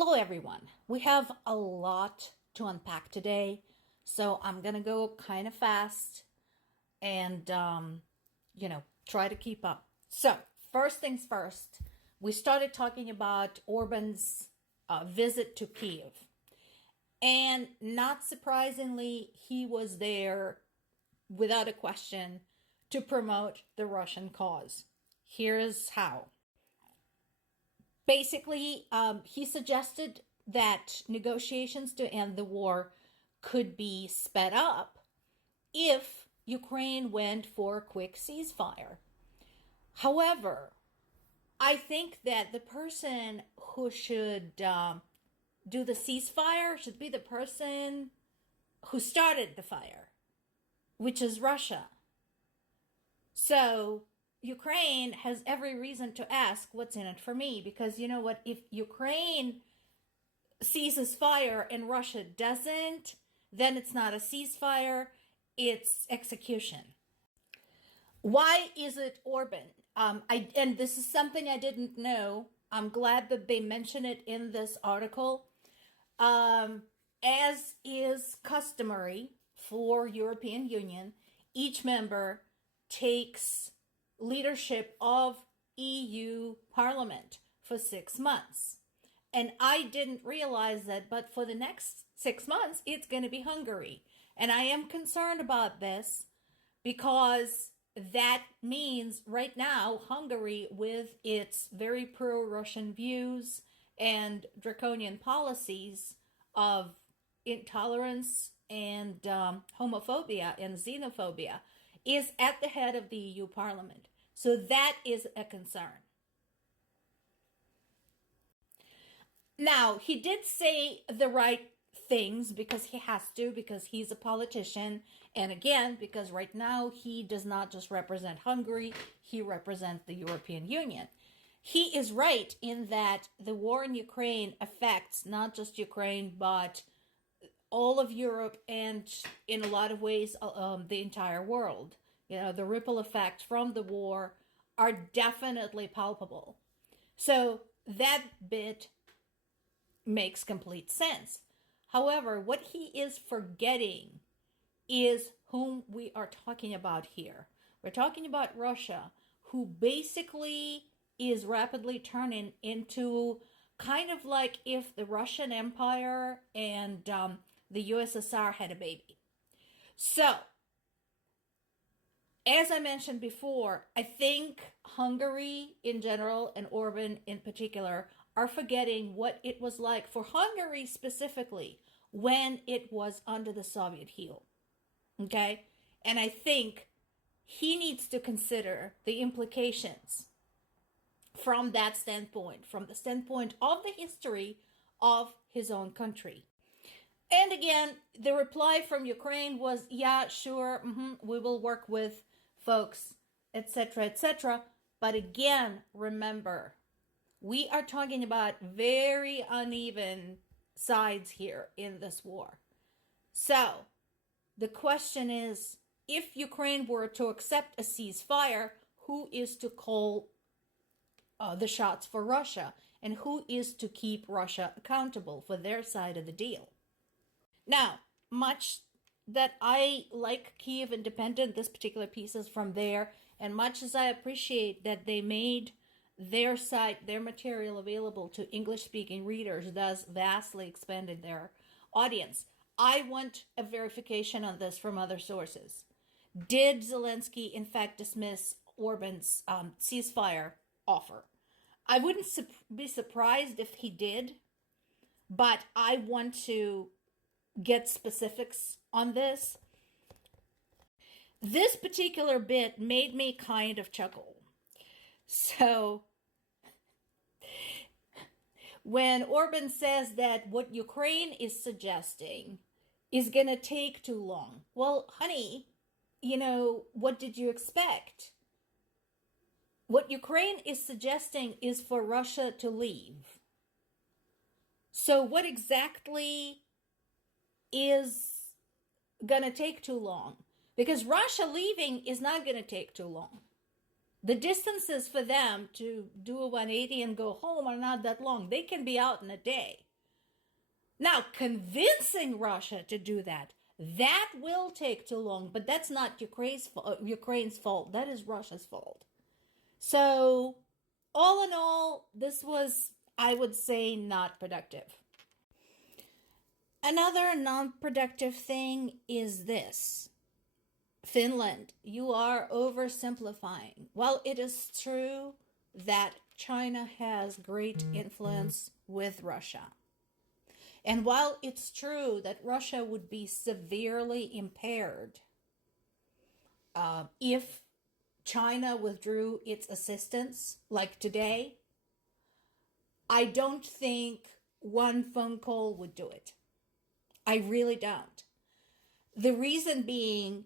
Hello, everyone. We have a lot to unpack today, so I'm gonna go kind of fast and, try to keep up. So, first things first, we started talking about Orban's visit to Kiev. And not surprisingly, he was there without a question to promote the Russian cause. Here's how. Basically, he suggested that negotiations to end the war could be sped up if Ukraine went for a quick ceasefire. However, I think that the person who should do the ceasefire should be the person who started the fire, which is Russia. So Ukraine has every reason to ask what's in it for me, because you know what? If Ukraine ceases fire and Russia doesn't, then it's not a ceasefire, it's execution. Why is it Orban? And this is something I didn't know. I'm glad that they mention it in this article. As is customary for European Union, each member takes leadership of EU Parliament for 6 months. And I didn't realize that, but for the next 6 months, it's going to be Hungary. And I am concerned about this because that means right now, Hungary, with its very pro-Russian views and draconian policies of intolerance and homophobia and xenophobia, is at the head of the EU Parliament. So that is a concern. Now, he did say the right things because he has to, because he's a politician. And again, because right now he does not just represent Hungary, he represents the European Union. He is right in that the war in Ukraine affects not just Ukraine, but all of Europe and in a lot of ways the entire world. You know, the ripple effects from the war are definitely palpable. So that bit makes complete sense. However, what he is forgetting is whom we are talking about here. We're talking about Russia, who basically is rapidly turning into kind of like if the Russian Empire and the USSR had a baby. So, as I mentioned before, I think Hungary in general and Orban in particular are forgetting what it was like for Hungary specifically when it was under the Soviet heel. Okay? And I think he needs to consider the implications from that standpoint, from the standpoint of the history of his own country. And again, the reply from Ukraine was, yeah, sure, we will work with folks, etc., etc. But again, remember, we are talking about very uneven sides here in this war. So, the question is, if Ukraine were to accept a ceasefire, who is to call the shots for Russia? And who is to keep Russia accountable for their side of the deal? Now, much that I like Kiev Independent, this particular piece is from there, and much as I appreciate that they made their site, their material available to English-speaking readers, thus vastly expanded their audience, I want a verification on this from other sources. Did Zelensky, in fact, dismiss Orban's ceasefire offer? I wouldn't be surprised if he did, but I want to get specifics on this. This particular bit made me kind of chuckle. So, when Orban says that what Ukraine is suggesting is going to take too long, well, honey, what did you expect? What Ukraine is suggesting is for Russia to leave. So what exactly is going to take too long? Because Russia leaving is not going to take too long. The distances for them to do a 180 and go home are not that long. They can be out in a day. Now, convincing Russia to do that, that will take too long, but that's not Ukraine's fault. That is Russia's fault. So, all in all, this was, I would say, not productive. Another non-productive thing is this. Finland, you are oversimplifying. While it is true that China has great influence with Russia, and while it's true that Russia would be severely impaired if China withdrew its assistance, like today, I don't think one phone call would do it. I really don't. The reason being,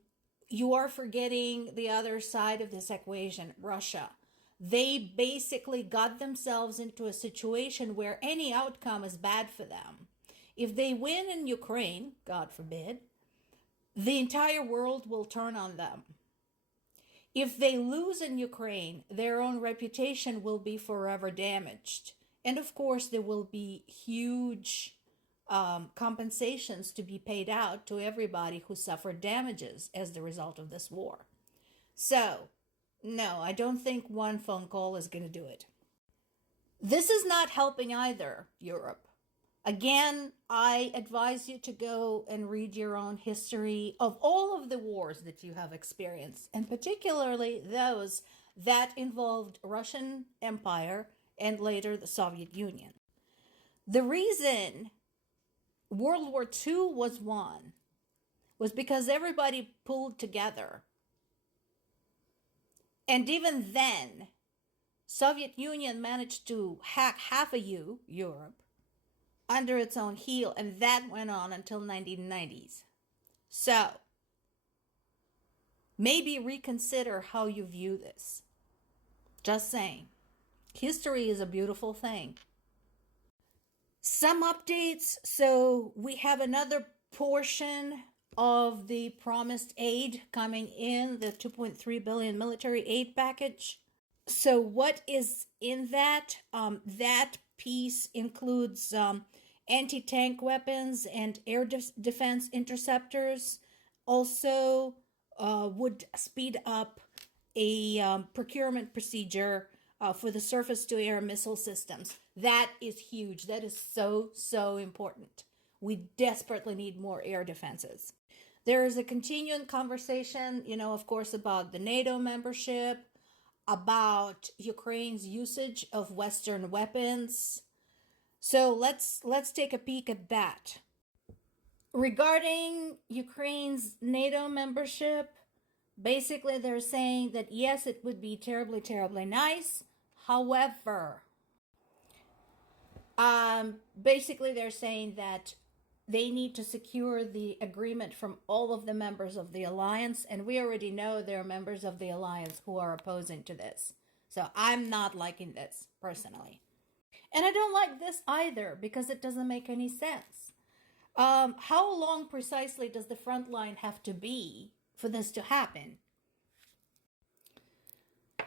you are forgetting the other side of this equation, Russia. They basically got themselves into a situation where any outcome is bad for them. If they win in Ukraine, God forbid, the entire world will turn on them. If they lose in Ukraine, their own reputation will be forever damaged. And of course, there will be huge compensations to be paid out to everybody who suffered damages as the result of this war. So, no, I don't think one phone call is going to do it. This is not helping either, Europe. Again, I advise you to go and read your own history of all of the wars that you have experienced, and particularly those that involved Russian Empire and later the Soviet Union. The reason World War II was won was because everybody pulled together. And even then, Soviet Union managed to hack half of Europe, under its own heel, and that went on until 1990s. So, maybe reconsider how you view this. Just saying. History is a beautiful thing. Some updates. So we have another portion of the promised aid coming in, the 2.3 billion military aid package. So what is in that? That piece includes anti-tank weapons and air defense interceptors. Also would speed up a procurement procedure for the surface-to-air missile systems. That is huge. That is so important. We desperately need more air defenses. There is a continuing conversation, of course, about the NATO membership, about Ukraine's usage of Western weapons. So let's take a peek at that. Regarding Ukraine's NATO membership, basically they're saying that yes, it would be terribly nice. However, basically they're saying that they need to secure the agreement from all of the members of the alliance, and we already know there are members of the alliance who are opposing to this. So I'm not liking this personally. And I don't like this either because it doesn't make any sense. How long precisely does the front line have to be for this to happen?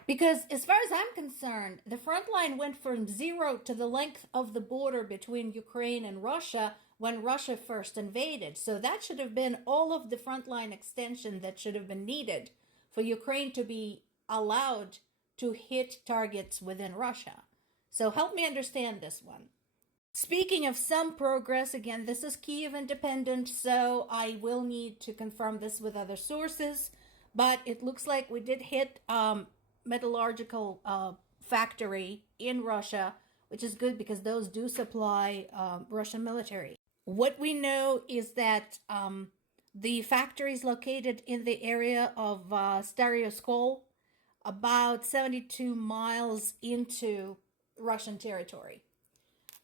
Because as far as I'm concerned, the front line went from 0 to the length of the border between Ukraine and Russia when Russia first invaded. So that should have been all of the front line extension that should have been needed for Ukraine to be allowed to hit targets within Russia. So help me understand this one. Speaking of some progress, again, this is Kyiv independent, so I will need to confirm this with other sources, but it looks like we did hit metallurgical factory in Russia, which is good because those do supply Russian military. What we know is that the factory is located in the area of Staroskol, about 72 miles into Russian territory.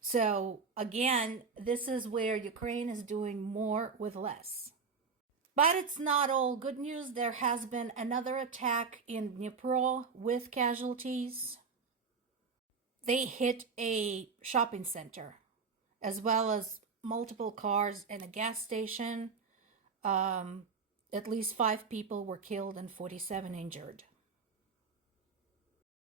So again, this is where Ukraine is doing more with less. But it's not all good news. There has been another attack in Dnipro with casualties. They hit a shopping center, as well as multiple cars and a gas station. At least 5 people were killed and 47 injured.